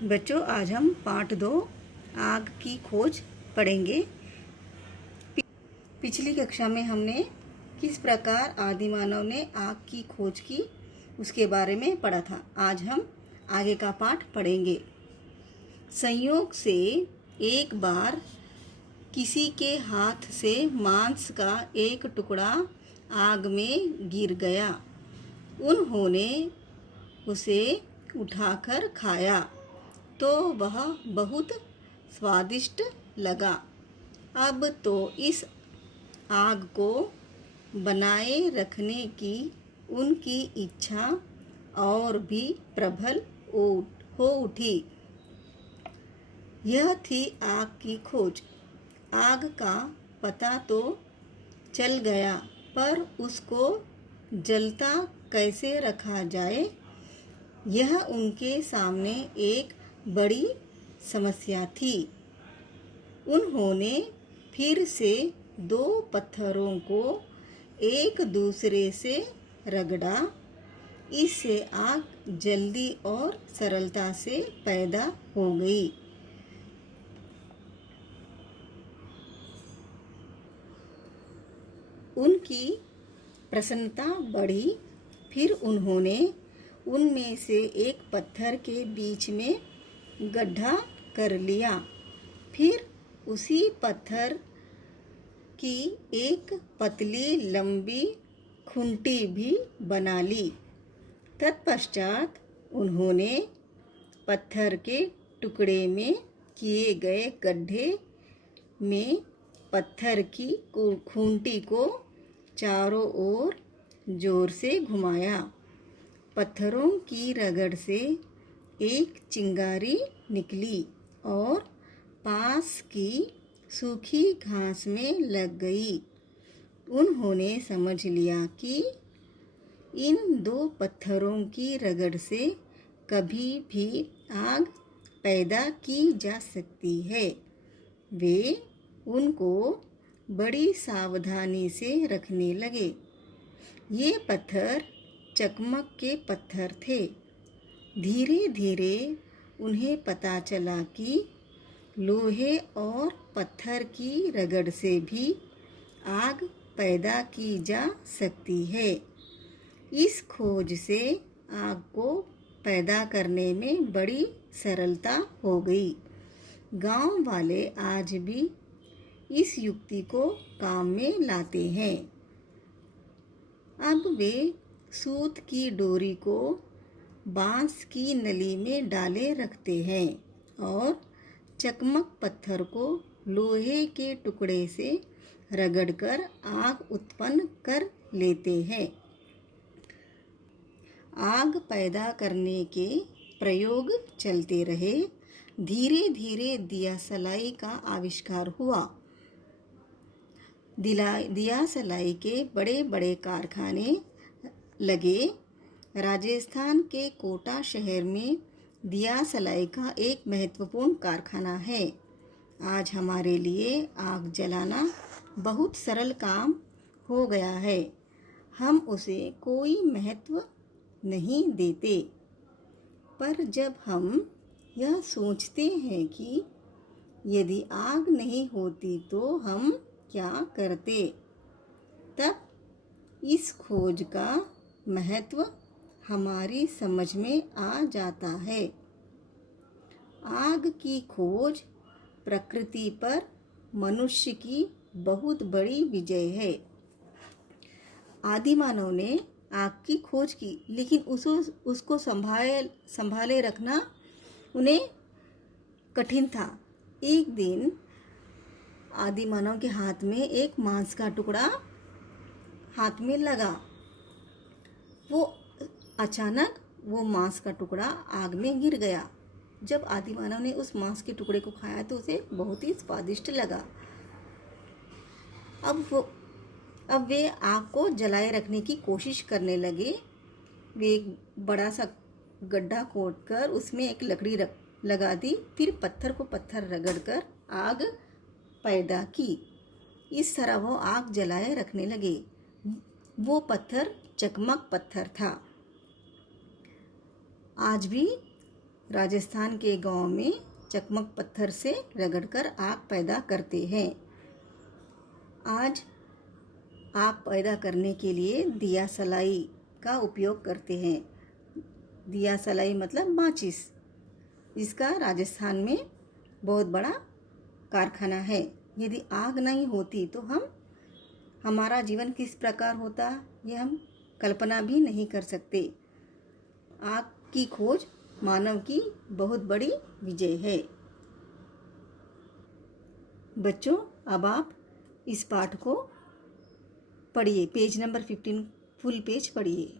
बच्चों, आज हम पार्ट 2 आग की खोज पढ़ेंगे। पिछली कक्षा में हमने किस प्रकार आदिमानव ने आग की खोज की उसके बारे में पढ़ा था। आज हम आगे का पाठ पढ़ेंगे। संयोग से एक बार किसी के हाथ से मांस का एक टुकड़ा आग में गिर गया। उन्होंने उसे उठाकर खाया तो वह बहुत स्वादिष्ट लगा। अब तो इस आग को बनाए रखने की उनकी इच्छा और भी प्रबल हो उठी। यह थी आग की खोज। आग का पता तो चल गया, पर उसको जलता कैसे रखा जाए, यह उनके सामने एक बड़ी समस्या थी। उन्होंने फिर से दो पत्थरों को एक दूसरे से रगड़ा। इससे आग जल्दी और सरलता से पैदा हो गई। उनकी प्रसन्नता बढ़ी। फिर उन्होंने उनमें से एक पत्थर के बीच में गड्ढा कर लिया। फिर उसी पत्थर की एक पतली लंबी खूंटी भी बना ली। तत्पश्चात उन्होंने पत्थर के टुकड़े में किए गए गड्ढे में पत्थर की खूंटी को चारों ओर जोर से घुमाया। पत्थरों की रगड़ से एक चिंगारी निकली और पास की सूखी घास में लग गई। उन्होंने समझ लिया कि इन दो पत्थरों की रगड़ से कभी भी आग पैदा की जा सकती है। वे उनको बड़ी सावधानी से रखने लगे। ये पत्थर चकमक के पत्थर थे। धीरे धीरे उन्हें पता चला कि लोहे और पत्थर की रगड़ से भी आग पैदा की जा सकती है। इस खोज से आग को पैदा करने में बड़ी सरलता हो गई। गांव वाले आज भी इस युक्ति को काम में लाते हैं। अब वे सूत की डोरी को बांस की नली में डाले रखते हैं और चकमक पत्थर को लोहे के टुकड़े से रगड़कर आग उत्पन्न कर लेते हैं। आग पैदा करने के प्रयोग चलते रहे। धीरे धीरे दिया सलाई का आविष्कार हुआ। दिया सलाई के बड़े बड़े कारखाने लगे। राजस्थान के कोटा शहर में दिया सलाई का एक महत्वपूर्ण कारखाना है। आज हमारे लिए आग जलाना बहुत सरल काम हो गया है। हम उसे कोई महत्व नहीं देते, पर जब हम यह सोचते हैं कि यदि आग नहीं होती तो हम क्या करते, तब इस खोज का महत्व हमारी समझ में आ जाता है। आग की खोज प्रकृति पर मनुष्य की बहुत बड़ी विजय है। आदिमानव ने आग की खोज की, लेकिन उसको संभाले रखना उन्हें कठिन था। एक दिन आदिमानव के हाथ में एक मांस का टुकड़ा हाथ में लगा। वो अचानक वो मांस का टुकड़ा आग में गिर गया। जब आदिमानव ने उस मांस के टुकड़े को खाया तो उसे बहुत ही स्वादिष्ट लगा। अब वे आग को जलाए रखने की कोशिश करने लगे। वे एक बड़ा सा गड्ढा खोदकर उसमें एक लकड़ी लगा दी। फिर पत्थर को पत्थर रगड़कर आग पैदा की। इस तरह वो आग जलाए रखने लगे। वो पत्थर चकमक पत्थर था। आज भी राजस्थान के गांव में चकमक पत्थर से रगड़कर आग पैदा करते हैं। आज आग पैदा करने के लिए दिया सलाई का उपयोग करते हैं। दिया सलाई मतलब माचिस, इसका राजस्थान में बहुत बड़ा कारखाना है। यदि आग नहीं होती तो हमारा जीवन किस प्रकार होता, ये हम कल्पना भी नहीं कर सकते। आग की खोज मानव की बहुत बड़ी विजय है। बच्चों, अब आप इस पाठ को पढ़िए। पेज नंबर 15 फुल पेज पढ़िए।